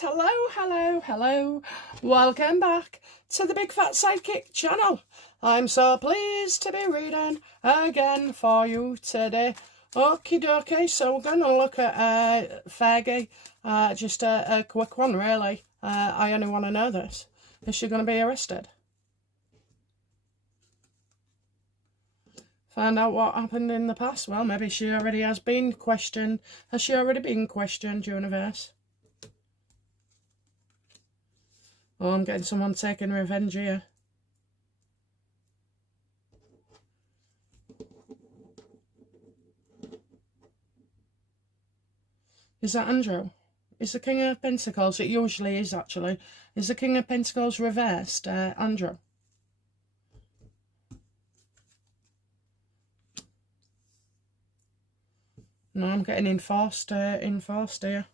guys, hello. Welcome back to the Big Fat Sidekick channel. I'm so pleased to be reading again for you today. Okie dokie, so we're going to look at Fergie. Just a quick one really. I only want to know this. Is she going to be arrested? Find out what happened in the past. Well, maybe she already has been questioned. Has she already been questioned, universe? Oh, I'm getting someone taking revenge here. Is that Andrew? Is the King of Pentacles? It usually is, actually. Is the King of Pentacles reversed, Andrew? No, I'm getting enforced here.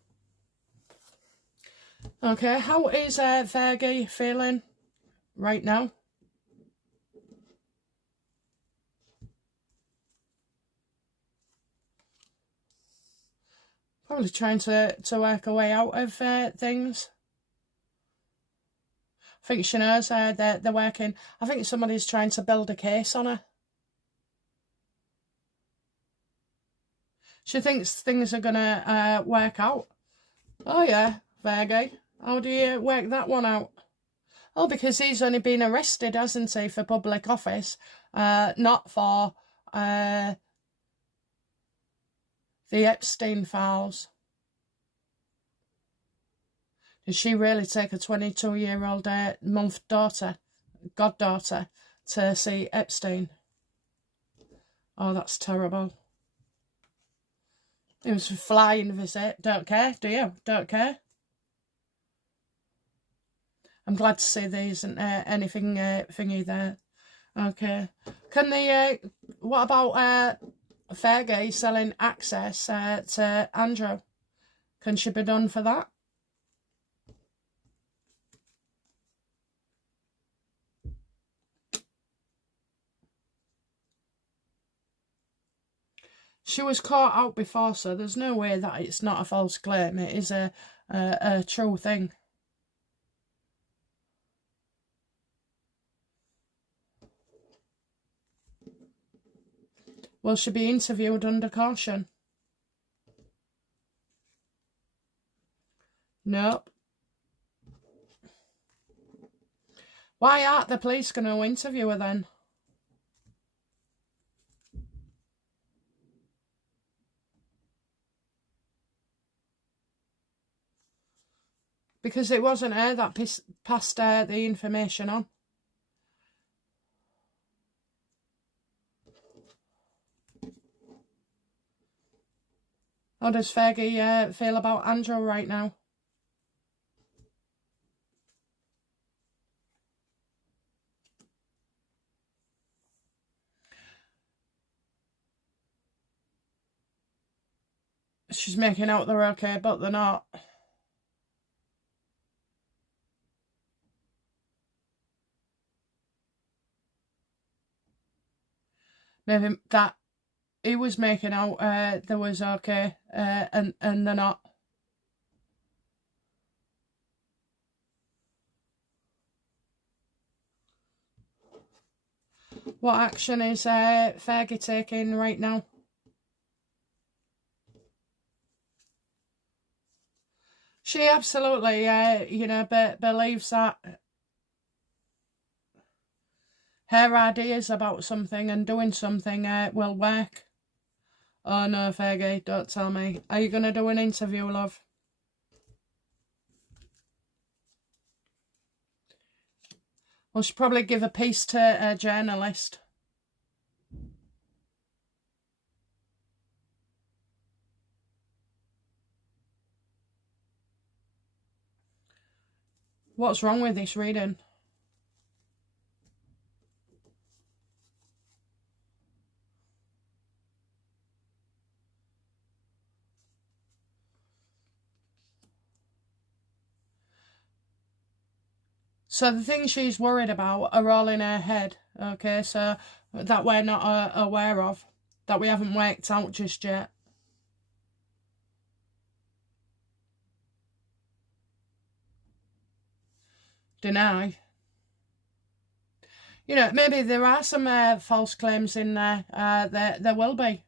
Okay, how is Fergie feeling right now? Probably trying to work her way out of things. I think she knows they're working. I think somebody's trying to build a case on her. She thinks things are going to work out. Oh yeah, Fergie. How do you work that one out? Oh, because he's only been arrested, hasn't he, for public office, not for the Epstein files. Did she really take a 22-year-old goddaughter, to see Epstein? Oh, that's terrible. It was a flying visit. Don't care, do you? Don't care. I'm glad to see there isn't anything thingy there. Okay. Can they, what about Fergie selling access to Andrew? Can she be done for that? She was caught out before, so there's no way that it's not a false claim. It is a true thing. Will she be interviewed under caution? Nope. Why aren't the police going to interview her then? Because it wasn't her that passed the information on. How does Fergie feel about Andrew right now? She's making out they're okay, but they're not. Maybe that he was making out they was okay, and they're not. What action is Fergie taking right now? She absolutely, believes that her ideas about something and doing something will work. Oh no, Fergie, don't tell me. Are you going to do an interview, love? Well, she'll probably give a piece to a journalist. What's wrong with this reading? So the things she's worried about are all in her head, okay? So that we're not aware of, that we haven't worked out just yet. deny. You know, maybe there are some false claims in there. There will be.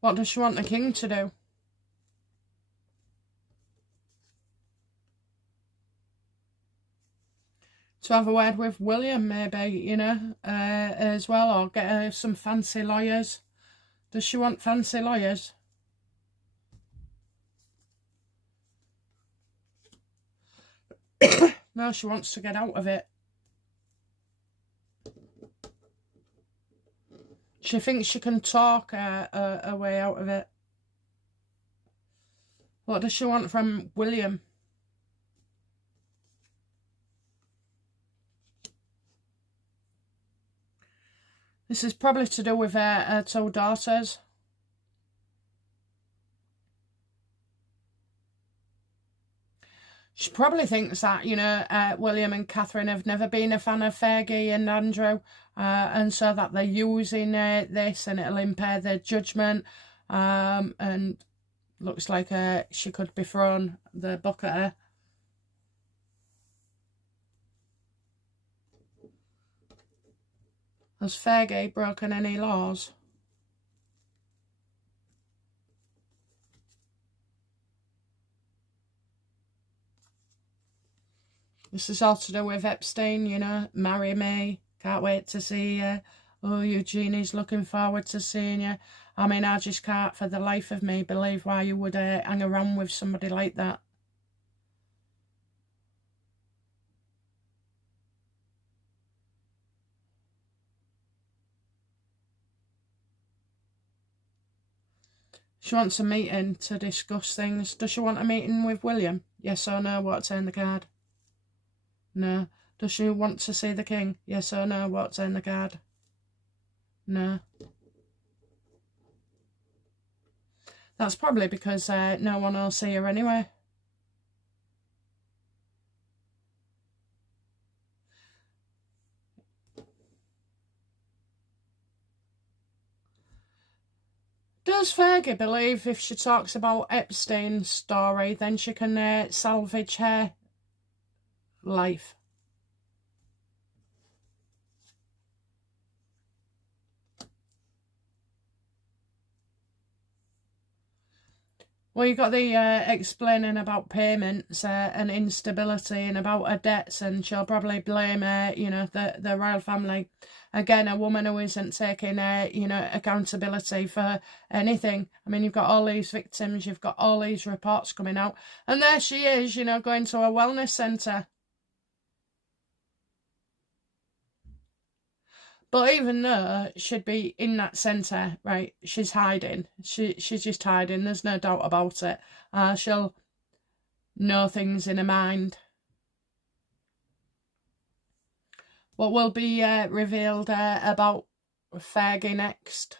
What does she want the king to do? To have a word with William, maybe, you know, as well, or get her some fancy lawyers. Does she want fancy lawyers? No, she wants to get out of it. She thinks she can talk her way out of it. What does she want from William? This is probably to do with her two daughters. She probably thinks that, you know, William and Catherine have never been a fan of Fergie and Andrew, and so that they're using this and it'll impair their judgment, and looks like she could be thrown the book at her. Has Fergie broken any laws? This is all to do with Epstein, you know. Marry me. Can't wait to see you. Oh, Eugenie's looking forward to seeing you. I mean, I just can't for the life of me believe why you would hang around with somebody like that. She wants a meeting to discuss things. Does she want a meeting with William? Yes or no? What's in the card? No. Does she want to see the king? Yes or no? What's in the card? No. That's probably because no one will see her anyway. Does Fergie believe if she talks about Epstein's story, then she can salvage her life? Well, you got the explaining about payments and instability and about her debts, and she'll probably blame, you know, the royal family. Again, a woman who isn't taking, you know, accountability for anything. I mean, you've got all these victims, you've got all these reports coming out, and there she is, you know, going to a wellness centre. But even though she'd be in that centre, right, she's hiding. She's just hiding, there's no doubt about it. She'll know things in her mind. What will be revealed about Fergie next?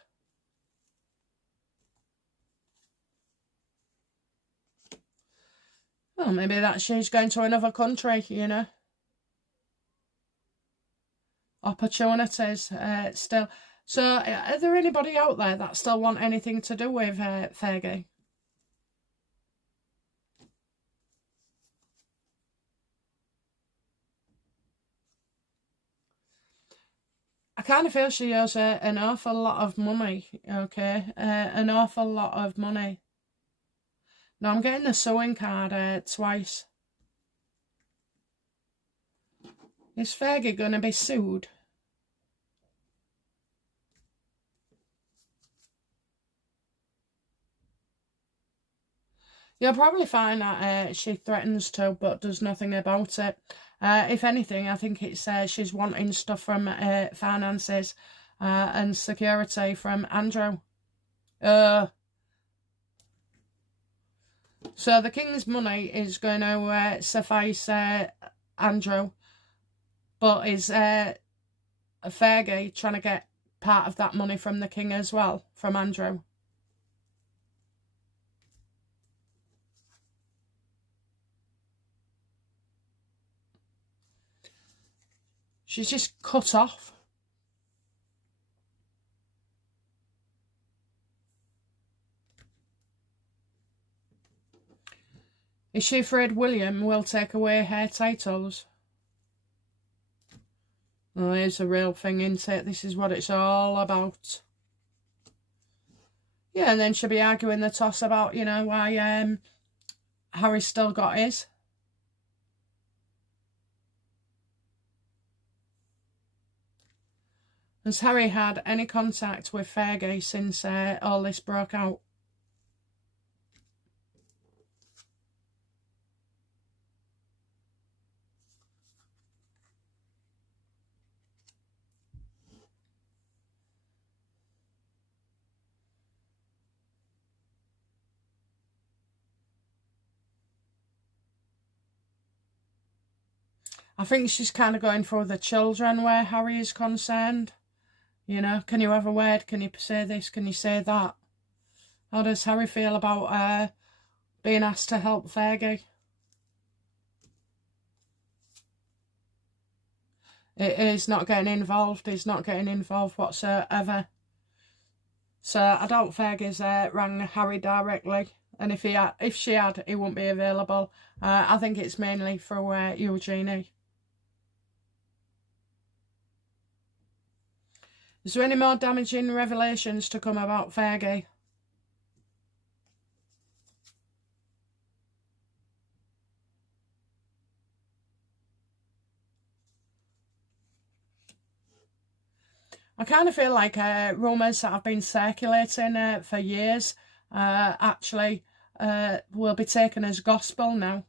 Well, maybe that she's going to another country, you know. Opportunities still. So are there anybody out there that still want anything to do with Fergie? I kind of feel she owes an awful lot of money, okay? An awful lot of money. Now I'm getting the sewing card twice. Is Fergie going to be sued? You'll probably find that she threatens to, but does nothing about it. If anything, I think it's she's wanting stuff from finances and security from Andrew. So the king's money is going to suffice Andrew, but is Fergie trying to get part of that money from the king as well, from Andrew? She's just cut off. Is she afraid William will take away her titles? Oh, here's the real thing, isn't it? This is what it's all about. Yeah, and then she'll be arguing the toss about, you know, why Harry's still got his. Has Harry had any contact with Fergie since all this broke out? I think she's kind of going for the children where Harry is concerned. You know, can you have a word? Can you say this? Can you say that? How does Harry feel about being asked to help Fergie? He's not getting involved. He's not getting involved whatsoever. So I doubt Fergie's rang Harry directly. And if she had, he wouldn't be available. I think it's mainly for Eugenie. Is there any more damaging revelations to come about Fergie? I kind of feel like rumours that have been circulating for years actually will be taken as gospel now.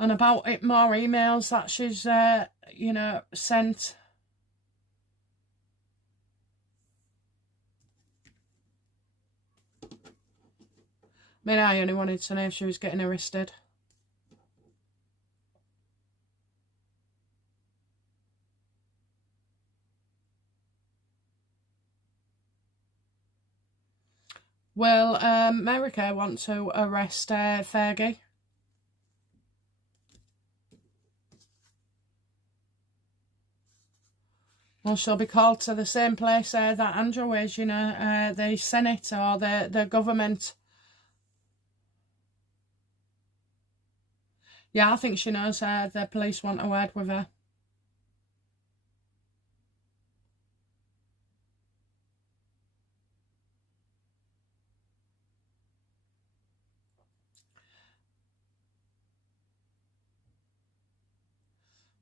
And about it, more emails that she's, you know, sent. I mean, I only wanted to know if she was getting arrested. Will America want to arrest Fergie? Well, she'll be called to the same place that Andrew is, you know, the Senate or the government. Yeah, I think she knows the police want a word with her.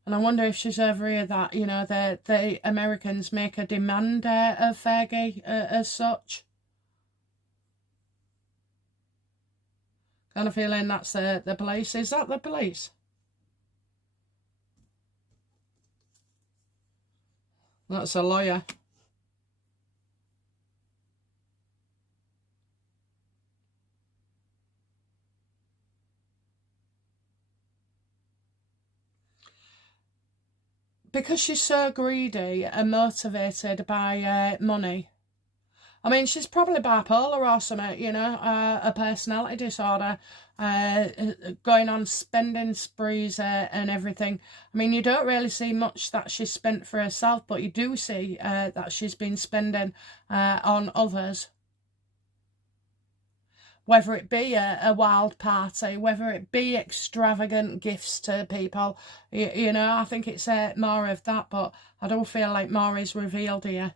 And I wonder if she's ever heard that, you know, the Americans make a demand of Fergie as such. Kind of feeling that's the police. Is that the police? That's a lawyer. Because she's so greedy and motivated by money. I mean, she's probably bipolar or something, you know, a personality disorder, going on spending sprees and everything. I mean, you don't really see much that she's spent for herself, but you do see that she's been spending on others. Whether it be a wild party, whether it be extravagant gifts to people, you know, I think it's more of that, but I don't feel like more is revealed here.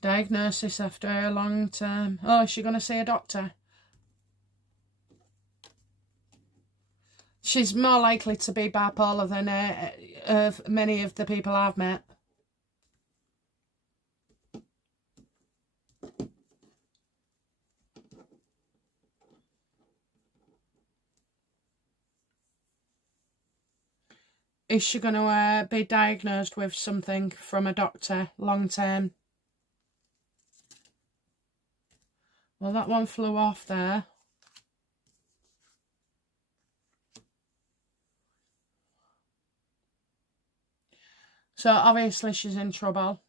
Diagnosis after a long term. Oh, is she going to see a doctor? She's more likely to be bipolar than many of the people I've met. Is she going to be diagnosed with something from a doctor long term? Well, that one flew off there. So obviously she's in trouble.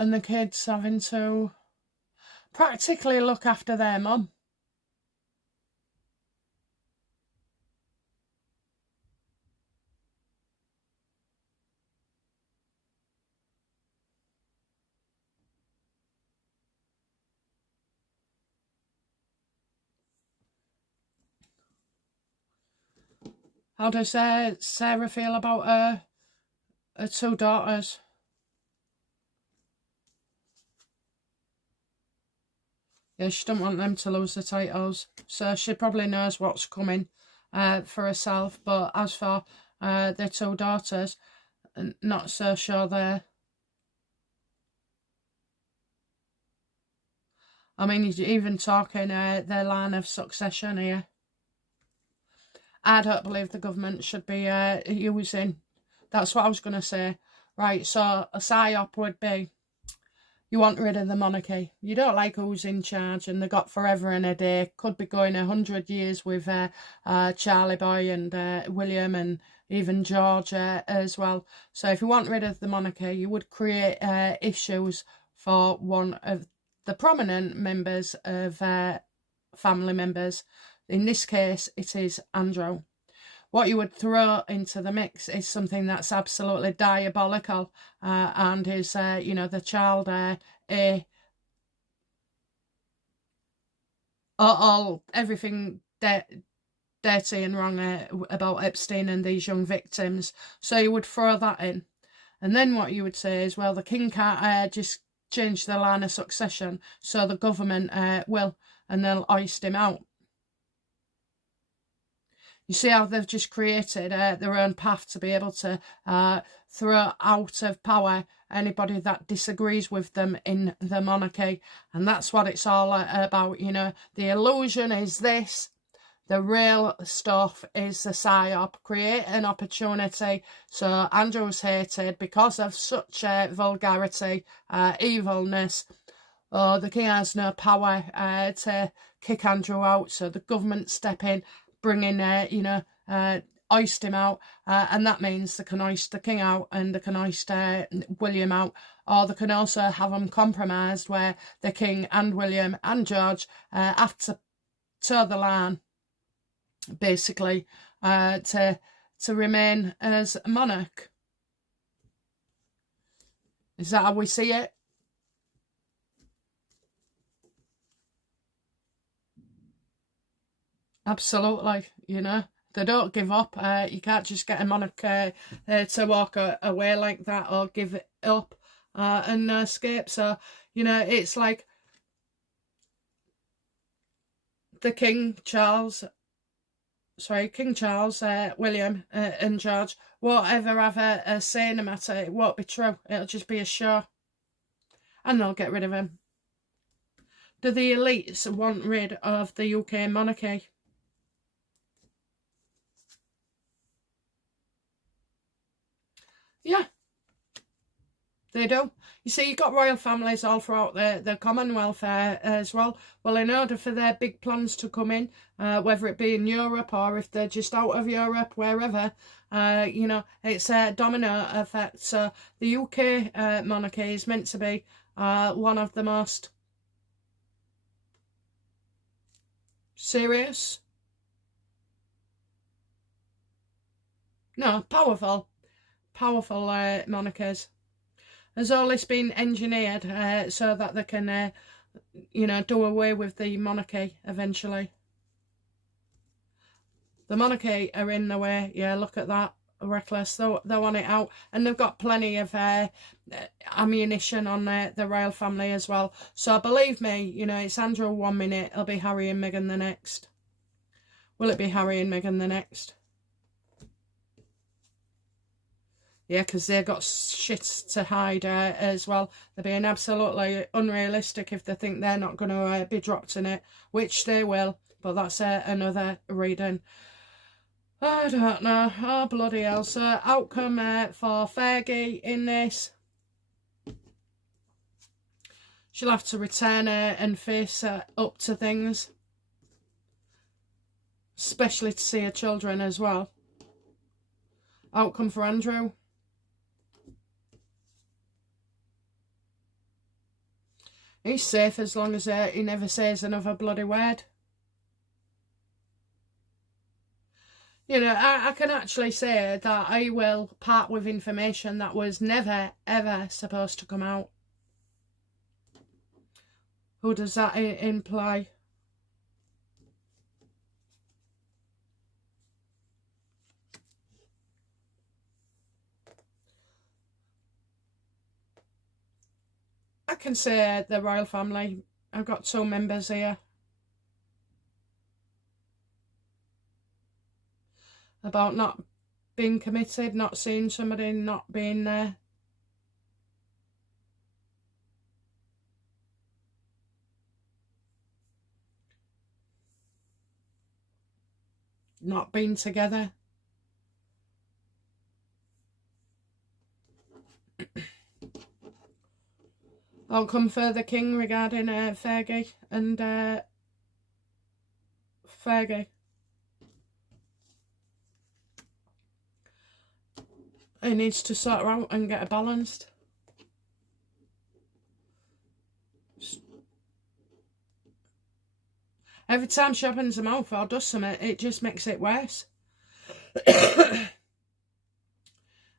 and the kids having to practically look after their mum. How does Sarah feel about her two daughters? Yeah, she doesn't want them to lose the titles, so she probably knows what's coming for herself. But as for their two daughters, not so sure there. I mean, you're even talking their line of succession here. I don't believe the government should be using. That's what I was going to say. Right, so a psyop would be, you want rid of the monarchy. You don't like who's in charge, and they got forever and a day. Could be going 100 years with Charlie Boy and William and even George as well. So if you want rid of the monarchy, you would create issues for one of the prominent members of family members. In this case, it is Andrew. What you would throw into the mix is something that's absolutely diabolical and is, the child everything dirty and wrong about Epstein and these young victims. So you would throw that in. And then what you would say is, well, the king can't just change the line of succession, so the government will, and they'll hoist him out. You see how they've just created their own path to be able to throw out of power anybody that disagrees with them in the monarchy. And that's what it's all about, The illusion is this. The real stuff is the psyop. Create an opportunity so Andrew's hated because of such vulgarity, evilness. The king has no power to kick Andrew out, so the government step in, bring in, hoist him out, and that means they can hoist the king out and they can hoist William out, or they can also have them compromised where the king and William and George have to toe the line, basically, to remain as monarch. Is that how we see it? Absolutely, they don't give up. You can't just get a monarch to walk away like that or give it up and escape. So, it's like the King Charles, William and George won't ever have a say in the matter. It won't be true. It'll just be a show. And they'll get rid of him. Do the elites want rid of the UK monarchy? Yeah, they do. You see, you've got royal families all throughout the Commonwealth as well. Well, in order for their big plans to come in, whether it be in Europe or if they're just out of Europe, wherever, it's a domino effect. So the UK monarchy is meant to be one of the most serious, powerful monarchies. Has all this been engineered so that they can, do away with the monarchy eventually? The monarchy are in the way. Yeah, look at that. Reckless. They want it out. And they've got plenty of ammunition on the royal family as well. So believe me, it's Andrew 1 minute. It'll be Harry and Meghan the next. Will it be Harry and Meghan the next? Yeah, because they've got shit to hide as well. They're being absolutely unrealistic if they think they're not going to be dropped in it, which they will. But that's another reading. I don't know. Oh, bloody hell. So, outcome for Fergie in this. She'll have to return and face up to things. Especially to see her children as well. Outcome for Andrew. He's safe as long as he never says another bloody word. You know, I can actually say that I will part with information that was never, ever supposed to come out. Who does that imply? I can say the royal family. I've got 2 members here. About not being committed, not seeing somebody, not being there. Not being together. I'll come for the king regarding Fergie and Fergie. He needs to sort her out and get her balanced. Every time she opens her mouth or does something, it just makes it worse.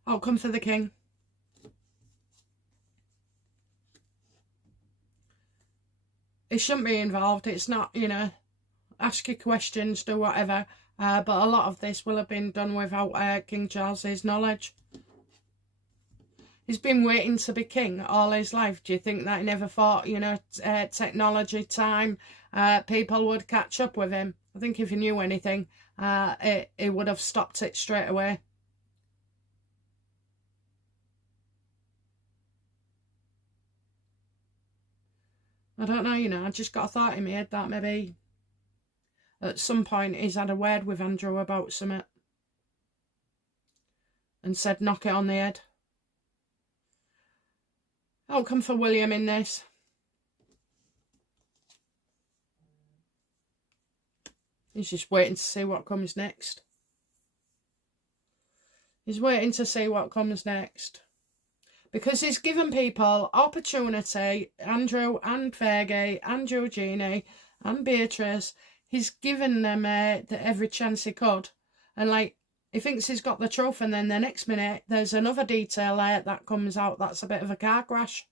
I'll come for the king. He shouldn't be involved. It's not, you know, ask your questions, do whatever. But a lot of this will have been done without King Charles's knowledge. He's been waiting to be king all his life. Do you think that he never thought, you know, technology, time, people would catch up with him? I think if he knew anything, he would have stopped it straight away. I don't know, you know, I just got a thought in my head that maybe at some point he's had a word with Andrew about something and said knock it on the head. I'll come for William in this. He's just waiting to see what comes next. He's waiting to see what comes next. Because he's given people opportunity, Andrew and Fergie and Eugenie and Beatrice. He's given them every chance he could. And like, he thinks he's got the truth, and then the next minute there's another detail that comes out that's a bit of a car crash.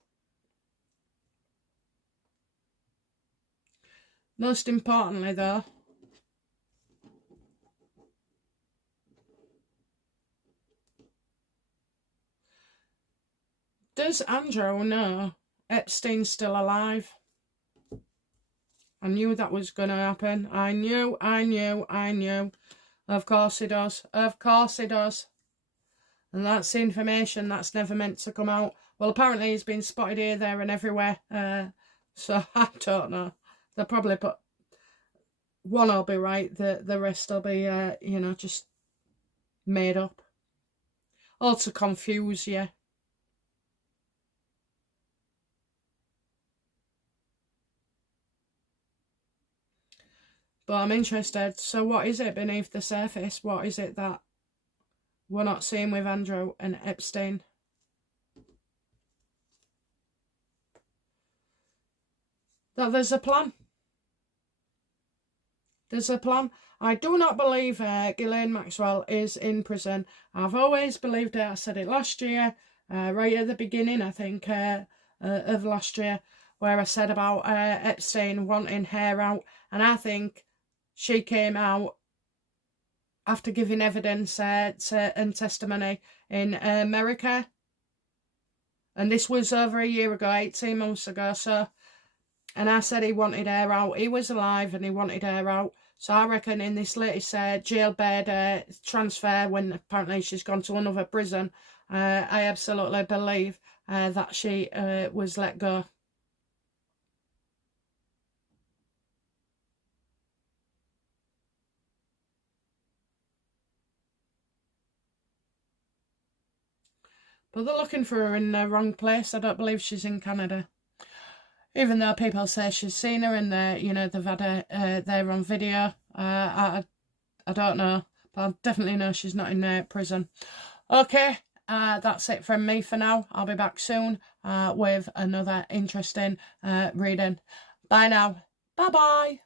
Most importantly though, does Andrew know Epstein's still alive? I knew that was going to happen. I knew. Of course he does. Of course he does. And that's information that's never meant to come out. Well, apparently he's been spotted here, there and everywhere. So I don't know. They'll probably put... One will be right. The rest will be, you know, just made up. All to confuse you. But I'm interested. So what is it beneath the surface? What is it that we're not seeing with Andrew and Epstein? That there's a plan. There's a plan. I do not believe Ghislaine Maxwell is in prison. I've always believed it. I said it last year, right at the beginning, I think, of last year, where I said about Epstein wanting her out. And I think she came out after giving evidence and testimony in America. And this was over a year ago, 18 months ago. So, and I said he wanted her out. He was alive and he wanted her out. So I reckon in this latest jail bed transfer, when apparently she's gone to another prison, I absolutely believe that she was let go. But they're looking for her in the wrong place. I don't believe she's in Canada. Even though people say she's seen her and you know, they've had her there on video. I don't know. But I definitely know she's not in prison. Okay, that's it from me for now. I'll be back soon with another interesting reading. Bye now. Bye-bye.